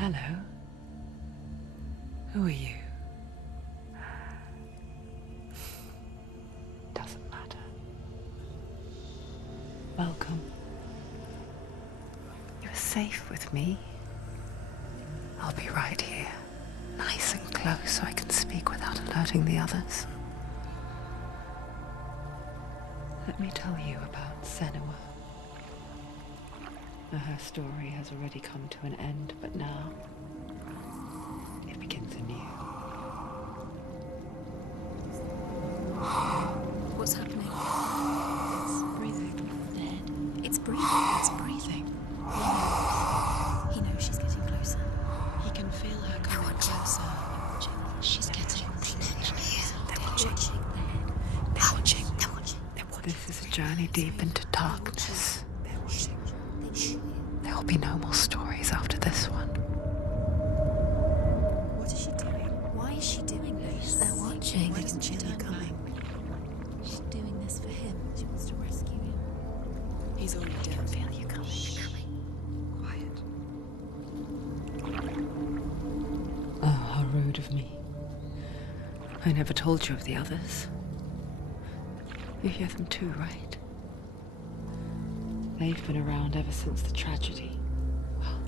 Hello. Who are you? Doesn't matter. Welcome. You're safe with me. I'll be right here, nice and close so I can speak without alerting the others. Let me tell you about Senua. Her story has already come to an end, but now it begins anew. What's happening? It's breathing. Dead. It's breathing. It's breathing. He knows she's getting closer. He can feel her coming closer. She's getting closer. They're watching. They're watching. They're watching. This is a journey deep into darkness. There will be no more stories after this one. What is she doing? Why is she doing this? They're watching. Why doesn't she turn coming? She's doing this for him. She wants to rescue him. He's already dead. I can feel you coming. Oh, how rude of me. I never told you of the others. You hear them too, right? They've been around ever since the tragedy. Well,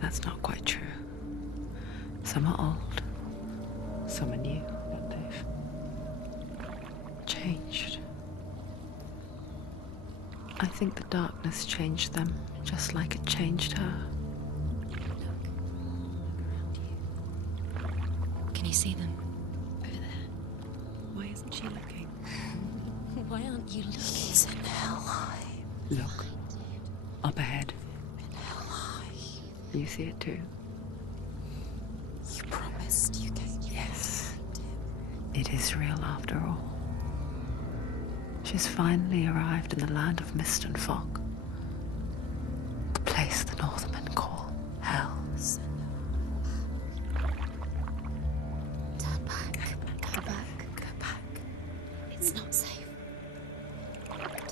that's not quite true. Some are old, some are new, but they've changed. I think the darkness changed them, just like it changed her. Can you see them? Over there. Why isn't she looking? Why aren't you looking? He's in hell high. Look, up ahead. In hell high. You see it too? You promised you came. Yes. It is real after all. She's finally arrived in the land of mist and fog. The place the Northmen call Hell. Turn back. Go back. Go back. It's not safe. Go back.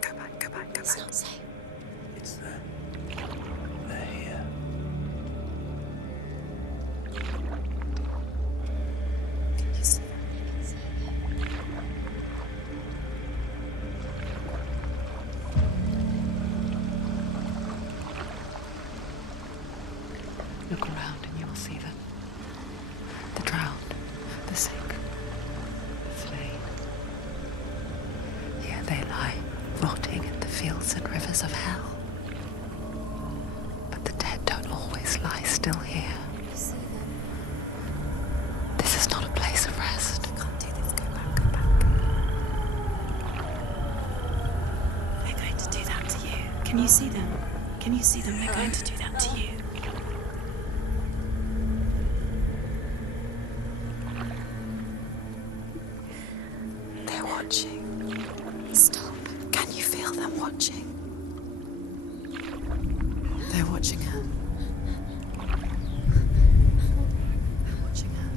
Go back. Go back. Go It's back. not safe. It's there. They're here. Can you see? Look around and you will see them. The drowned, the sick, the slain. Here they lie, rotting in the fields and rivers of hell. But the dead don't always lie still here. You see them? This is not a place of rest. You can't do this. Go back. Go back. They're going to do that to you. Can you see them? Can you see them? They're going to do that to you. They're watching. Stop. Can you feel them watching? They're watching her. They're watching her.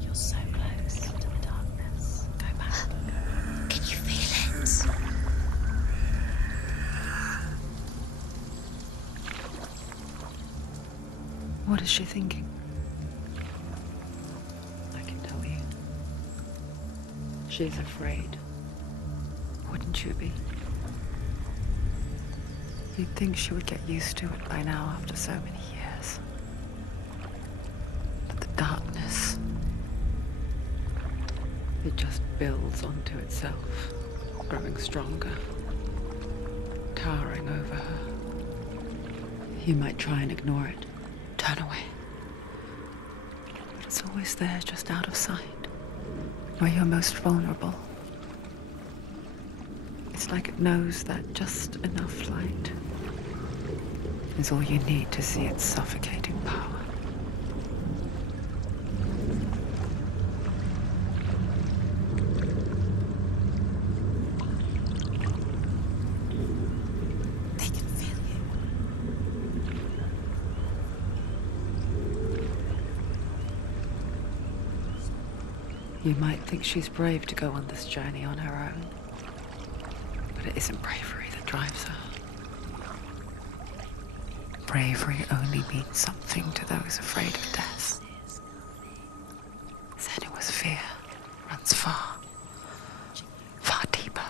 You're so close to the darkness. Go back. Can you feel it? What is she thinking? I can tell you. She's afraid. Wouldn't you be? You'd think she would get used to it by now after so many years. But the darkness, it just builds onto itself, growing stronger, towering over her. You might try and ignore it, turn away. But it's always there, just out of sight, where you're most vulnerable. It's like it knows that just enough light is all you need to see its suffocating power. They can feel you. You might think she's brave to go on this journey on her own, but it isn't bravery that drives her. bravery only means something to those afraid of death. Senua's fear runs far, far deeper.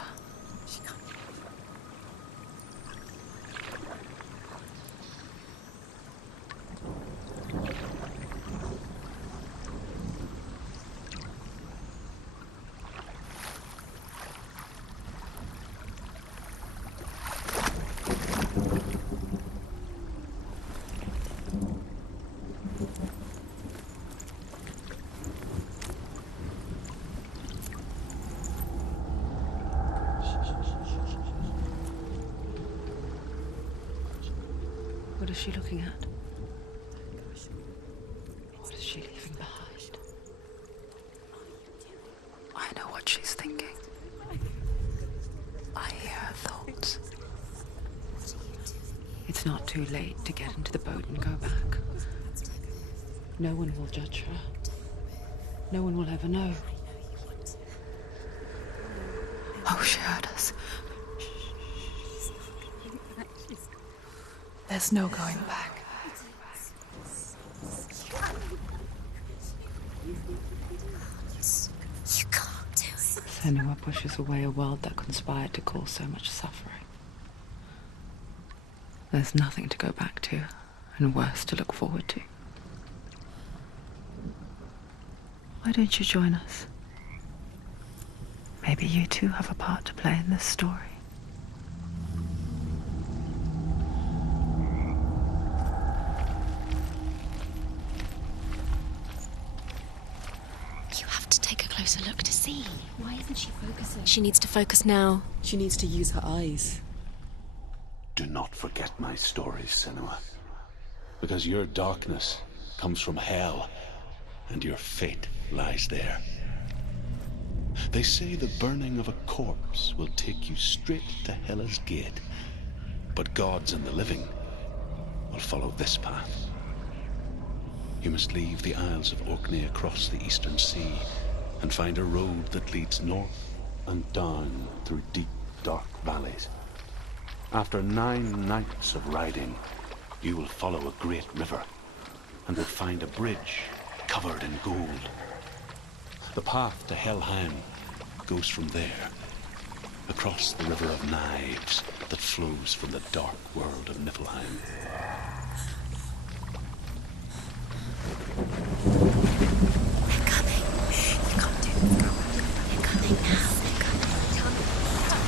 What is she looking at? What is she leaving behind? I know what she's thinking. I hear her thoughts. It's not too late to get into the boat and go back. No one will judge her. No one will ever know. Oh, she heard us. There's no going back. You can't do it. Senua pushes away a world that conspired to cause so much suffering. There's nothing to go back to, and worse to look forward to. Why don't you join us? Maybe you too have a part to play in this story. You have to take a closer look to see. Why isn't she focusing? She needs to focus now. She needs to use her eyes. Do not forget my stories, Senua. Because your darkness comes from hell, and your fate lies there. They say the burning of a corpse will take you straight to Hela's gate, but gods and the living will follow this path. You must leave the Isles of Orkney across the eastern sea and find a road that leads north and down through deep, dark valleys. After 9 nights of riding, you will follow a great river and will find a bridge covered in gold. The path to Helheim goes from there, across the river of knives that flows from the dark world of Niflheim. We're coming. You can't do it. We're coming now. We're coming.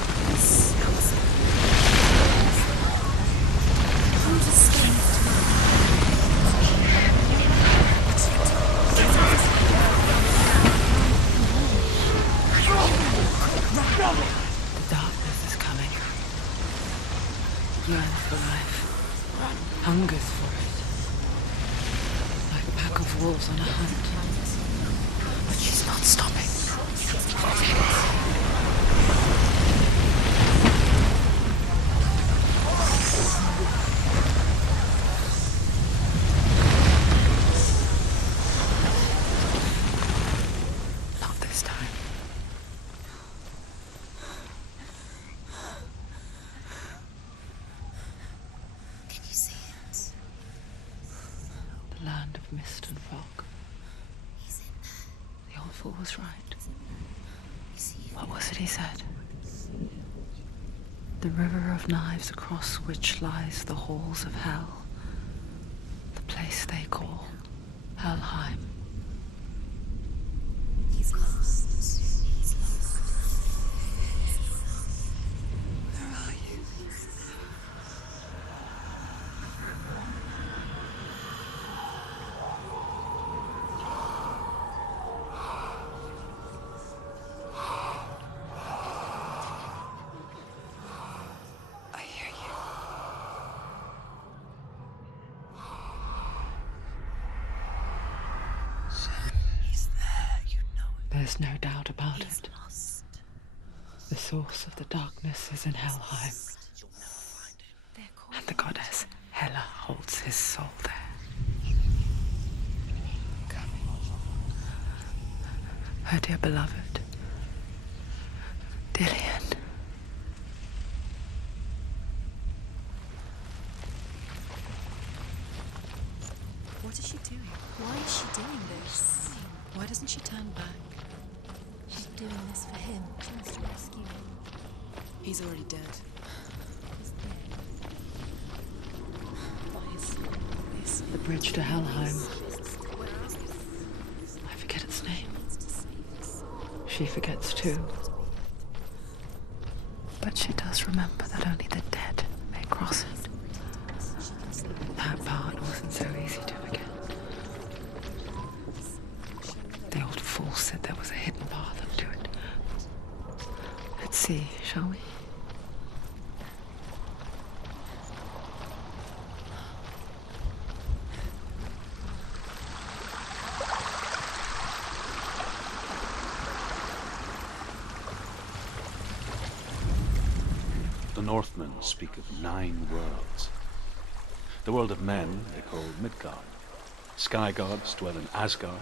The darkness is coming. Yearns for life. Hungers for it. Like a pack of wolves on a hunt. But she's not stopping. Not this time. Can you see it? The land of mist and fog. He's in there. The old fool was right. You see it? What was it he said? The river of knives across which lies the halls of hell. The place they call Helheim. He's lost. He's lost. Where are you? I hear you. He's there, you know it. There's no doubt about He's it. lost. The source of the darkness is in Helheim, You'll never find him. They're calling and the goddess Hela holds his soul there. Her dear beloved, Dillian. Why is she doing this? Why doesn't she turn back? She's doing this for him. She wants to rescue him. He's already dead. He's dead. By his The bridge to Helheim. I forget its name. She forgets too. But she does remember that only the dead may cross it. That part wasn't so easy to forget. The old fool said there was a hidden path up to it. Let's see, shall we? The Northmen speak of 9 worlds. The world of men they call Midgard. Sky gods dwell in Asgard.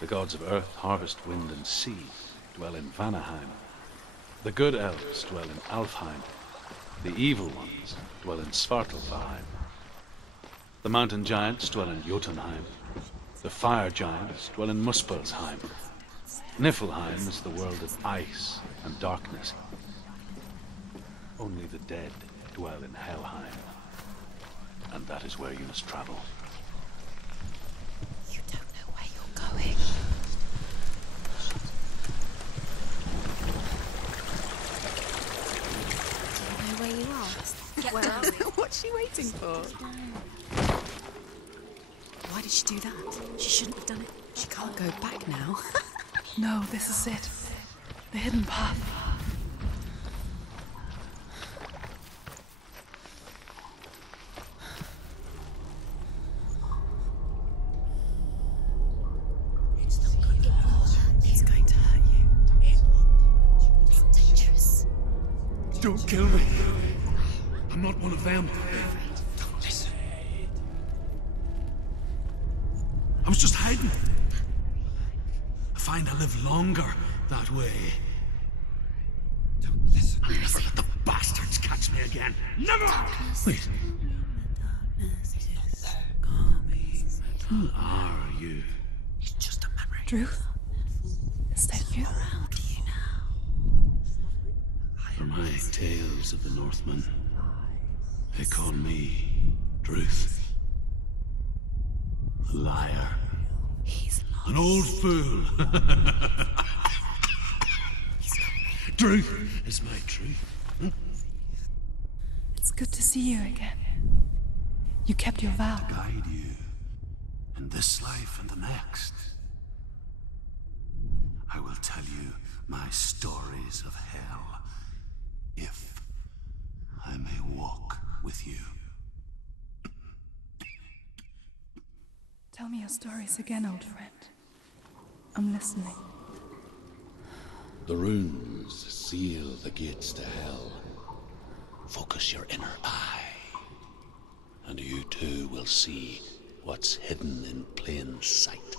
The gods of earth, harvest, wind, and sea dwell in Vanaheim. The good elves dwell in Alfheim. The evil ones dwell in Svartalfheim. The mountain giants dwell in Jotunheim. The fire giants dwell in Muspelheim. Niflheim is the world of ice and darkness. Only the dead dwell in Helheim. And that is where you must travel. You don't know where you're going. Do you know where you are? Where are we? What's she waiting for? Why did she do that? She shouldn't have done it. She can't go back now. No, this is it. The hidden path. It's going to hurt you. It's dangerous. Don't kill me. I'm not one of them. Don't listen. I was just hiding. I find I live longer that way. Don't listen. I'll never let the bastards catch me again. Never! Wait. Who are you? It's just a memory. Ruth? Is that you? For my tales of the Northmen, they call me Druth. A liar. An old fool. Druth is my truth. It's good to see you again. You kept your vow. Guide you in this life and the next. I will tell you my stories of hell, if I may walk with you. Tell me your stories again, old friend. I'm listening. The runes seal the gates to hell. Focus your inner eye, and you too will see what's hidden in plain sight.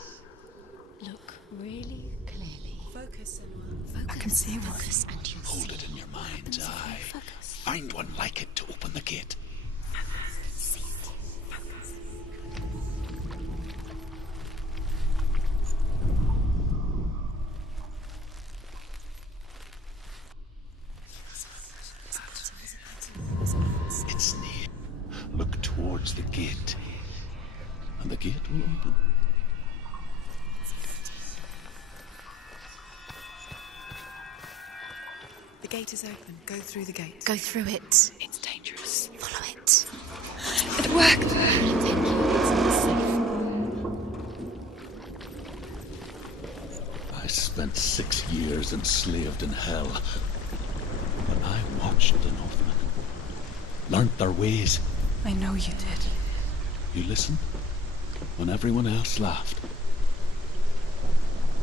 Look really clearly. Focus, Senua. I can see one. Focus and you'll Hold see. it in your mind's eye. Focus. Find one like it to open the gate. See it. It's near. Look towards the gate, and the gate will open. The gate is open. Go through the gate. Go through it. It's dangerous. Follow it. It worked! I spent 6 years enslaved in hell. But I watched the Northmen, learnt their ways. I know you did. You listened when everyone else laughed.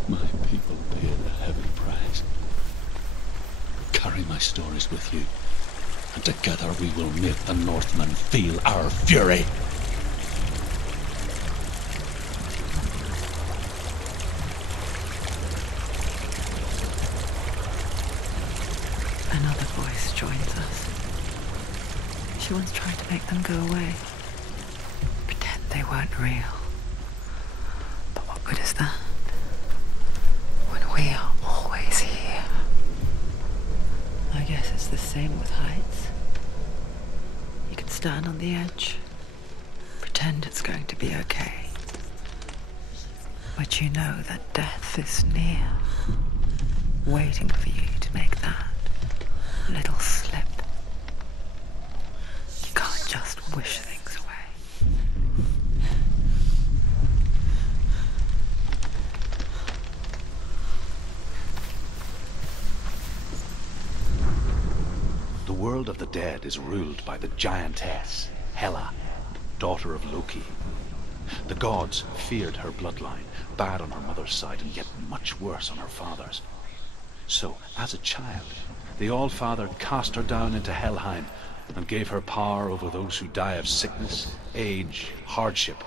My people paid a heavy price. Carry my stories with you, and together we will make the Northmen feel our fury. Another voice joins us. She once tried to make them go away. Pretend they weren't real. awkward is that? When we are always here. I guess it's the same with heights. You can stand on the edge, pretend it's going to be okay. But you know that death is near, waiting for you to make that little slip. You can't just wish things away. The world of the dead is ruled by the giantess, Hela, daughter of Loki. The gods feared her bloodline, bad on her mother's side and yet much worse on her father's. So, as a child, the All-Father cast her down into Helheim and gave her power over those who die of sickness, age, hardship,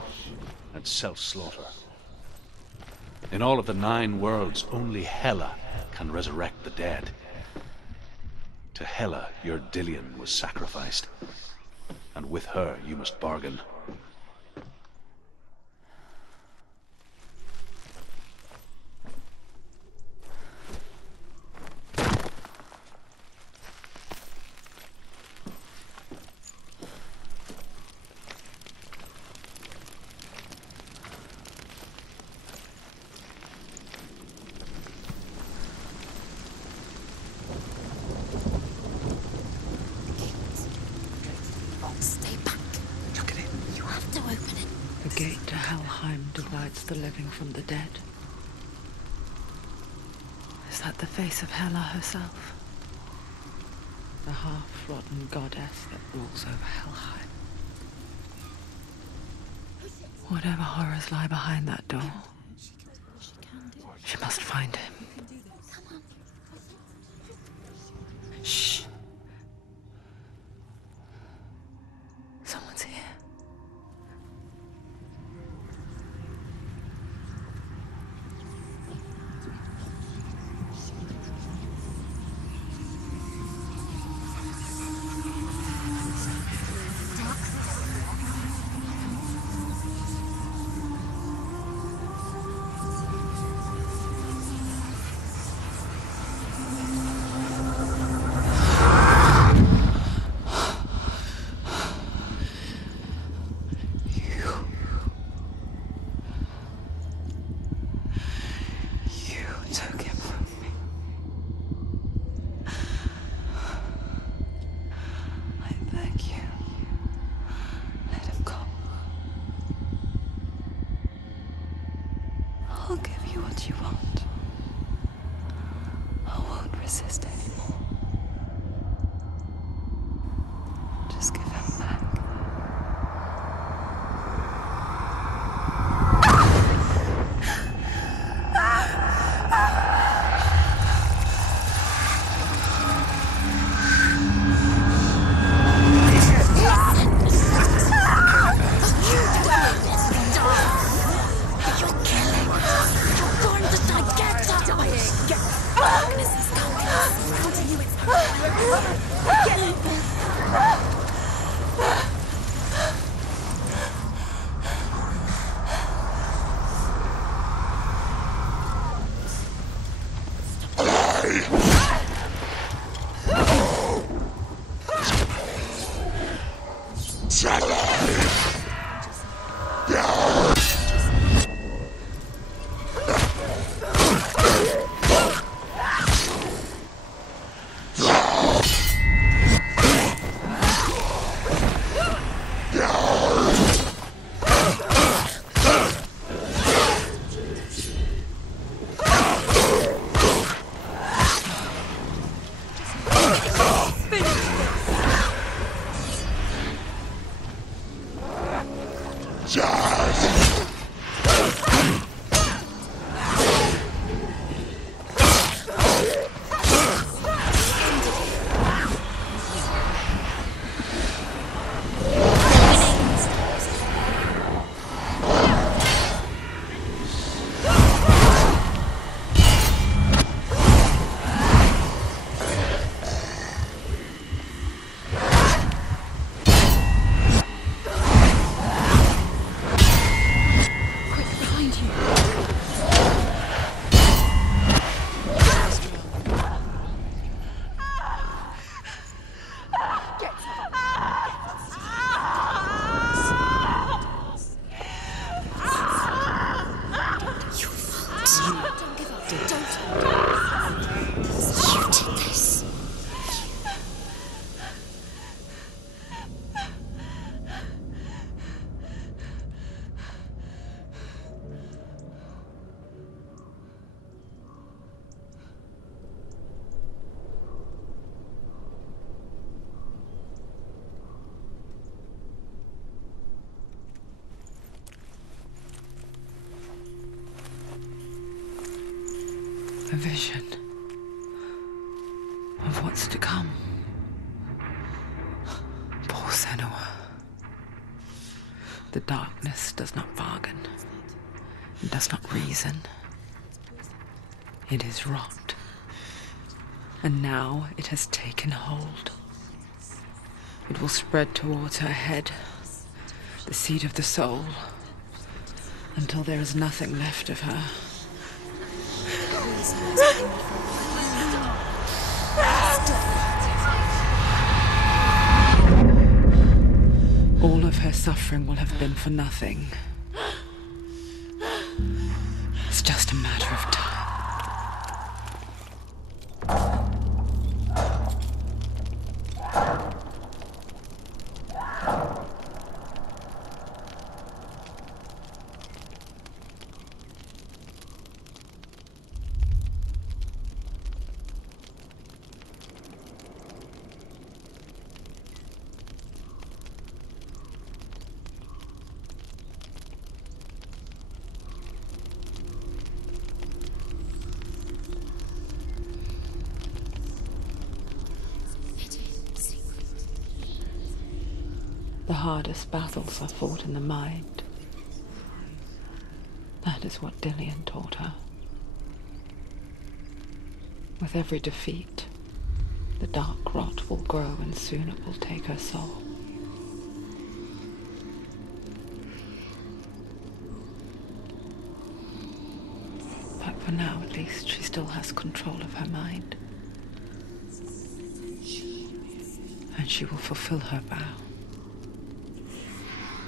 and self-slaughter. In all of the 9 worlds, only Hela can resurrect the dead. To Hela, your Dillion was sacrificed, and with her you must bargain. Stay back. Look at it. You have to open it. The gate to Helheim divides the living from the dead. Is that the face of Hela herself? The half-rotten goddess that rules over Helheim. Whatever horrors lie behind that door, she must find him. Shh. Someone's here. I'll give you what you want. I won't resist anymore. Just give him back. A vision of what's to come. Poor Senua. The darkness does not bargain. It does not reason. It is rot. And now it has taken hold. It will spread towards her head, the seat of the soul, until there is nothing left of her. All of her suffering will have been for nothing. It's just a matter of time. The hardest battles are fought in the mind. That is what Dillian taught her. With every defeat, the dark rot will grow and soon it will take her soul. But for now, at least, she still has control of her mind. And she will fulfill her vow.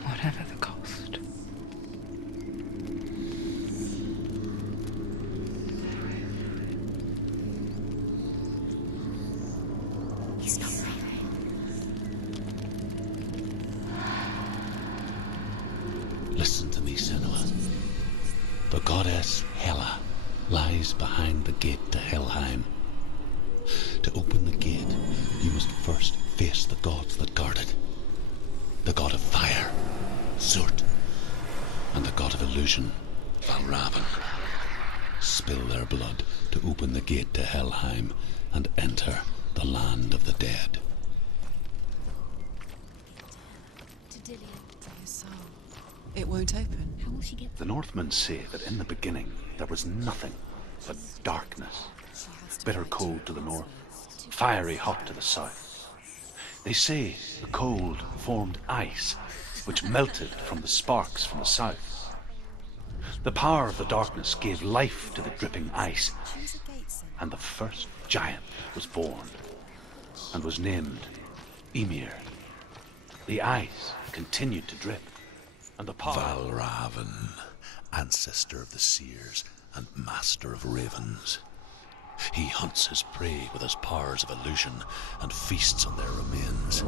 Whatever the cost. He's not ready. Listen to me, Senua. The goddess Hela lies behind the gate to Helheim. To open the gate, you must first face the gods that guard it. The god of fire, Zurt, and the god of illusion, Valravan. Spill their blood to open the gate to Helheim and enter the land of the dead. To Dillian. Dear soul. It won't open. How will she get The Northmen say that in the beginning there was nothing but darkness. Bitter cold to the north, fiery hot to the south. They say the cold formed ice, which melted from the sparks from the south. The power of the darkness gave life to the dripping ice, and the first giant was born, and was named Ymir. The ice continued to drip, and the power... Valravan, ancestor of the seers and master of ravens. He hunts his prey with his powers of illusion and feasts on their remains.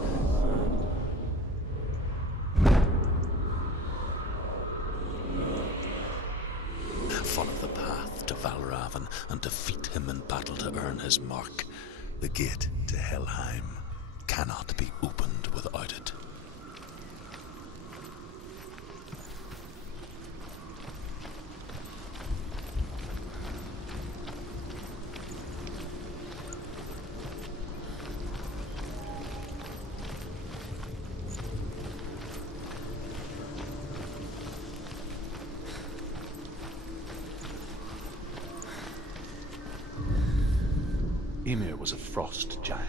Follow the path to Valravan and defeat him in battle to earn his mark. The gate to Helheim cannot be opened without it. Ymir was a frost giant,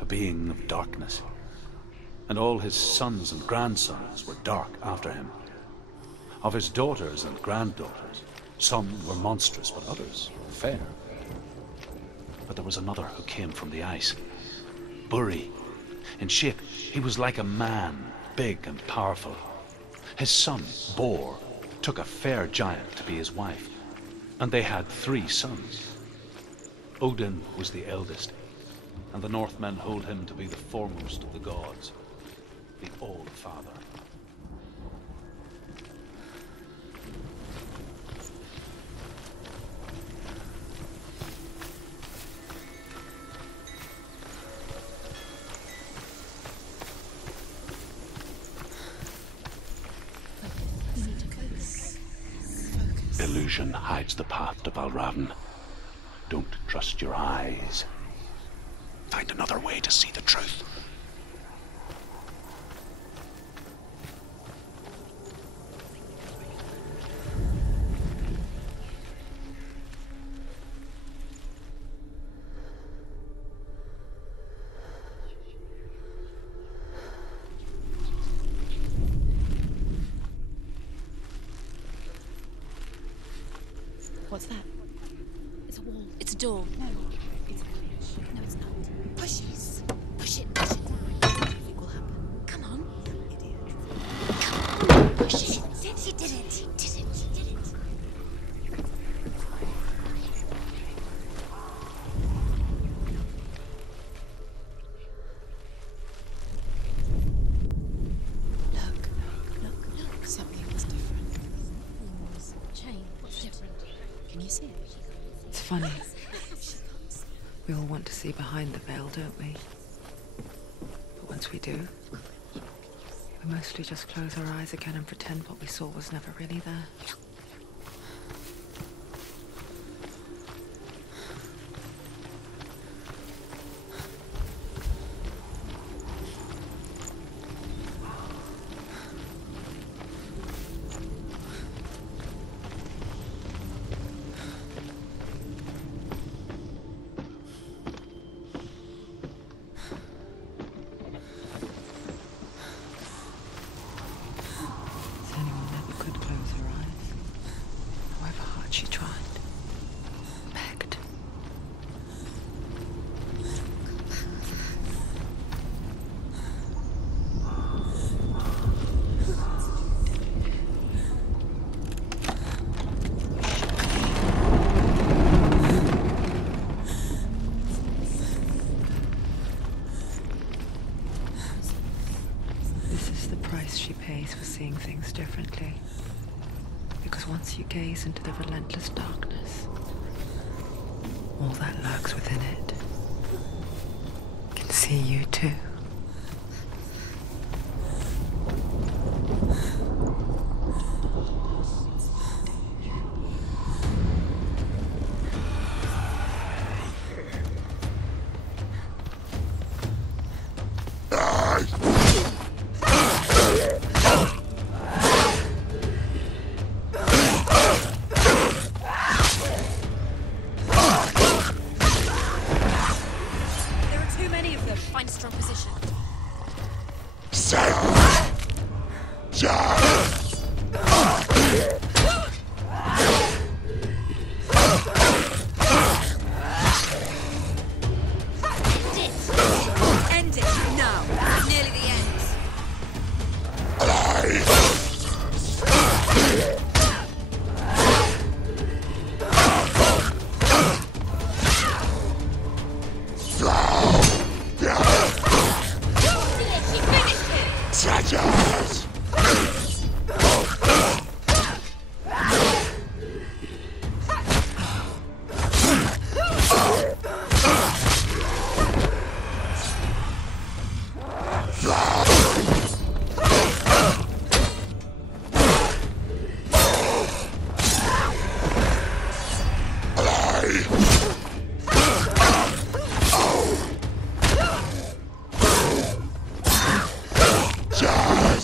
a being of darkness, and all his sons and grandsons were dark after him. Of his daughters and granddaughters, some were monstrous, but others fair. But there was another who came from the ice, Buri. In shape, he was like a man, big and powerful. His son, Bor, took a fair giant to be his wife, and they had 3 sons. Odin was the eldest, and the Northmen hold him to be the foremost of the gods, the All-Father. Illusion hides the path to Valravan, Don't trust your eyes. Find another way to see the truth. What's that? It's a wall. It's a door. No, it's not. Push it. Push it. Push it. Nothing will happen. Come on. Idiot. Come on, push it. She did it. She did it. She did it. Look. Something is different. Chain. What's different? Can you see it? It's funny. We all want to see behind the veil, don't we? But once we do, we mostly just close our eyes again and pretend what we saw was never really there. Senua never could close her eyes, however hard she tried. Begged. This is the price she pays for seeing things differently. Because once you gaze into the relentless darkness, all that lurks within it can see you too. There are too many of them. Find a strong position. End it now. Nearly the end. She finished him.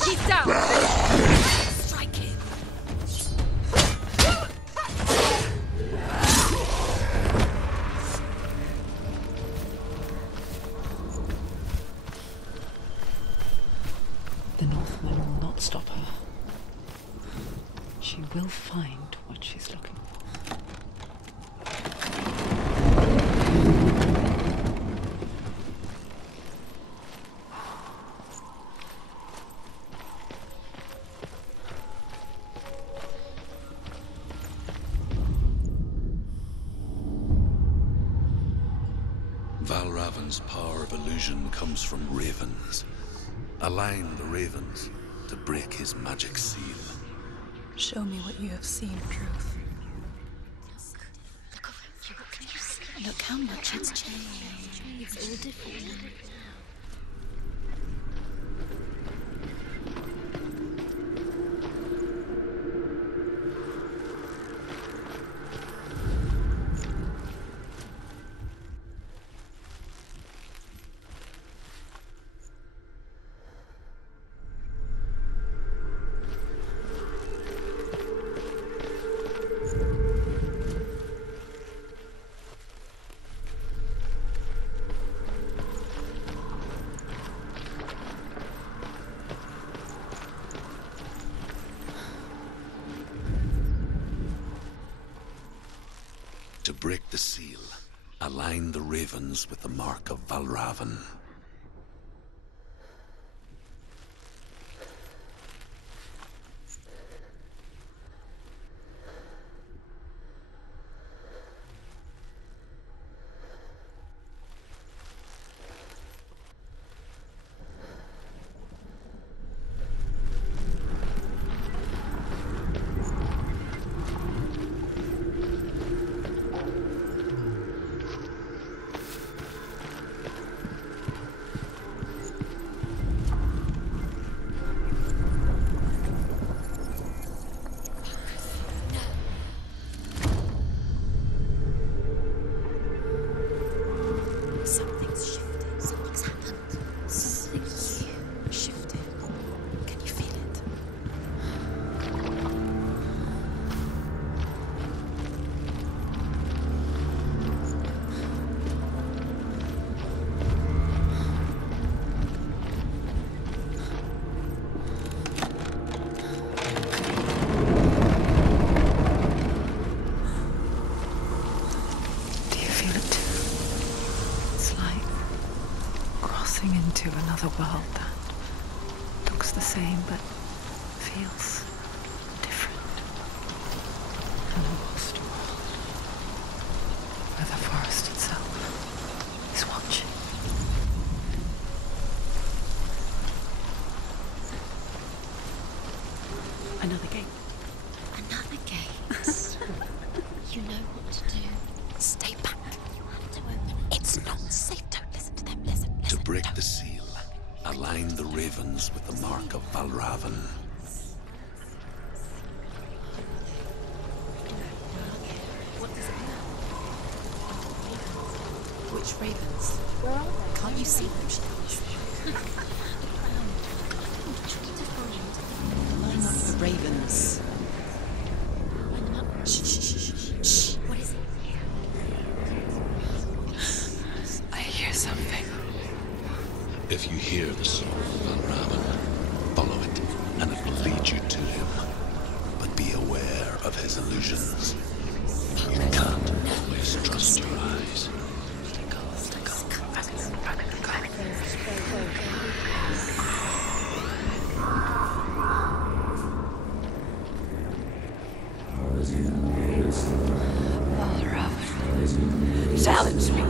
He's down. Strike him. The Northman will not stop her. She will find what she's looking for. Valravan's power of illusion comes from ravens. Align the ravens to break his magic seal. Show me what you have seen, Truth. Look how much it's changed. It's all different. To break the seal, align the ravens with the mark of Valravan. Something's shifted. Something's happened. Something's shifted. Can you feel it? Do you feel it too? It's like crossing into another world that looks the same but feels different. A lost world where the forest itself is watching. Another gate. Another gate. You know what to do. Stay back. You have to open it. It's not safe. Don't listen to them. Listen. To break the seal, align the ravens with the mark of Valravan. What does it mean? Which ravens? Where are they? Can't you see them? Line up the ravens. Line them up. Shh, shh, shh, shh, shh. What is it? I hear something. If you hear the song of Valravan, follow it, and it will lead you to him. But be aware of his illusions. You can't always trust your eyes. Silence me.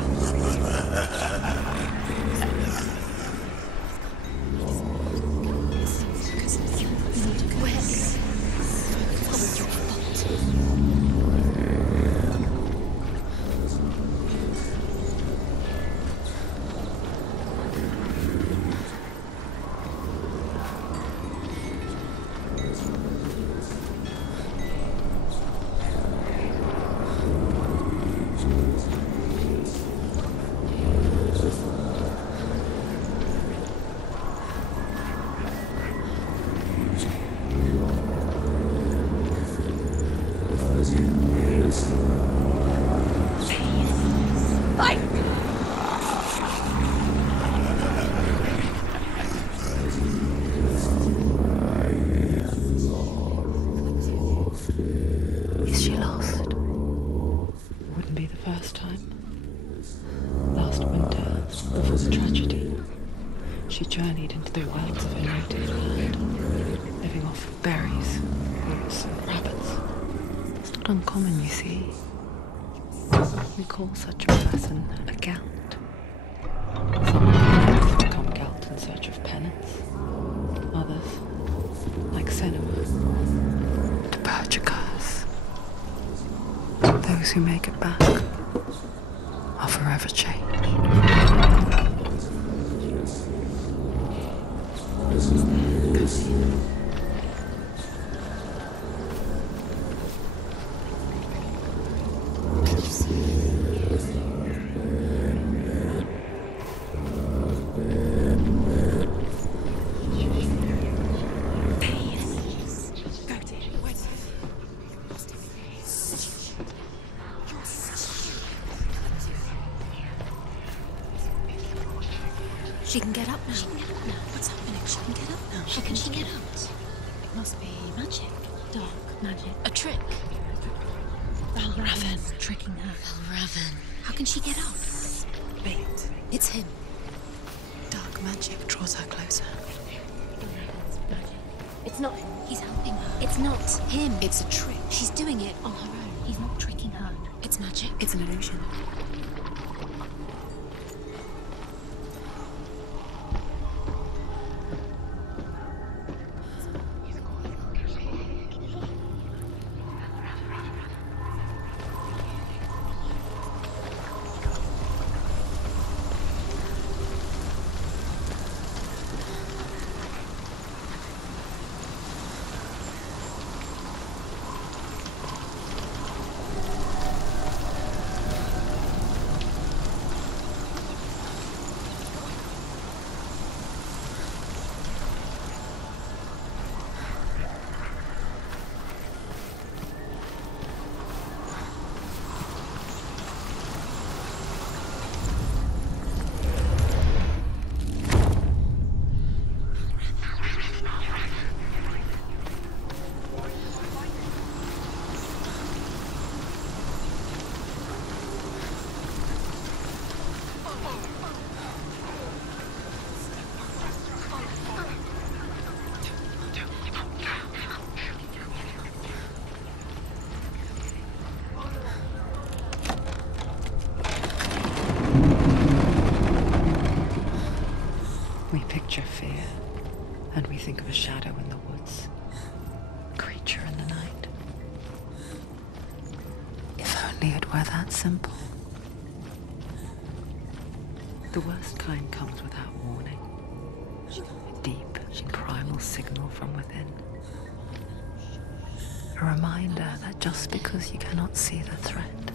Is she lost? Wouldn't be the first time. Last winter, before the tragedy, she journeyed into the wilds of her native land, living off of berries, roots, and rabbits. It's not uncommon, you see. We call such a person a Gelt. Some people become Gelt in search of penance. Others, like Senua, to purge a curse. Those who make it back are forever changed. She can get up now. She can get up now. What's happening? She can get up now. How can she get out? It must be magic. Dark magic. A trick. Valravan's tricking her. Valravan. How can she get up? Bait. It's him. Dark magic draws her closer. Valravan's magic. It's not him. He's helping her. It's not him. It's a trick. She's doing it On her own. He's not tricking her. It's magic. It's an illusion. We picture fear, and we think of a shadow in the woods, a creature in the night. If only it were that simple. The worst kind comes without warning. A deep, primal signal from within. A reminder that just because you cannot see the threat,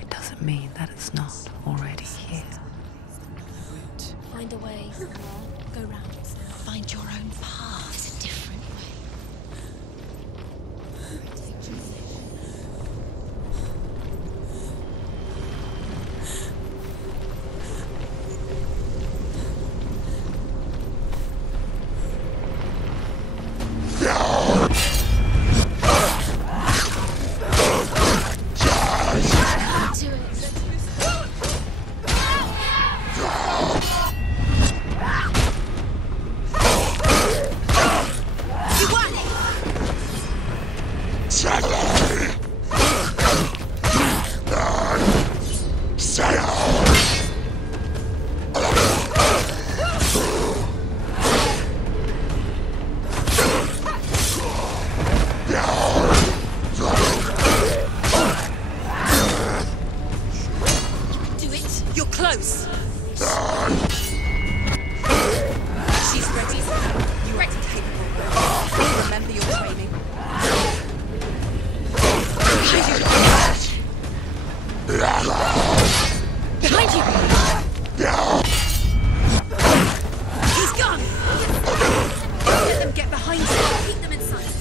it doesn't mean that it's not already here. Find a way. Go round. Find your own path. There's a different way. Do it. Do it. You're close. She's ready. You're ready, capable. Remember your training. Behind you! He's gone! Let them get behind you. Keep them in sight.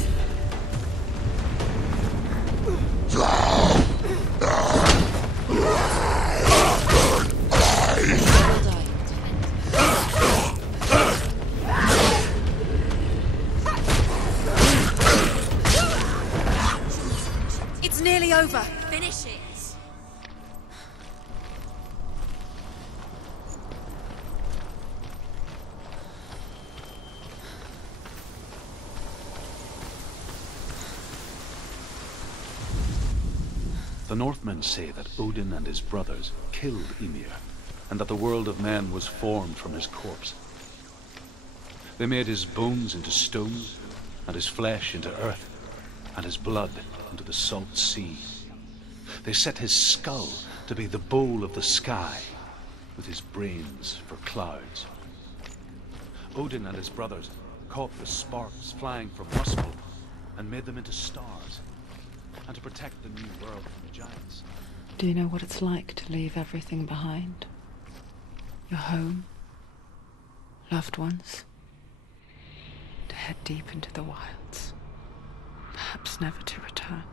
It's nearly over. Finish it. The Northmen say that Odin and his brothers killed Ymir, and that the world of men was formed from his corpse. They made his bones into stone, and his flesh into earth, and his blood into the salt sea. They set his skull to be the bowl of the sky, with his brains for clouds. Odin and his brothers caught the sparks flying from Muspel and made them into stars, and to protect the new world from the giants. Do you know what it's like to leave everything behind? Your home, loved ones, to head deep into the wilds, perhaps never to return.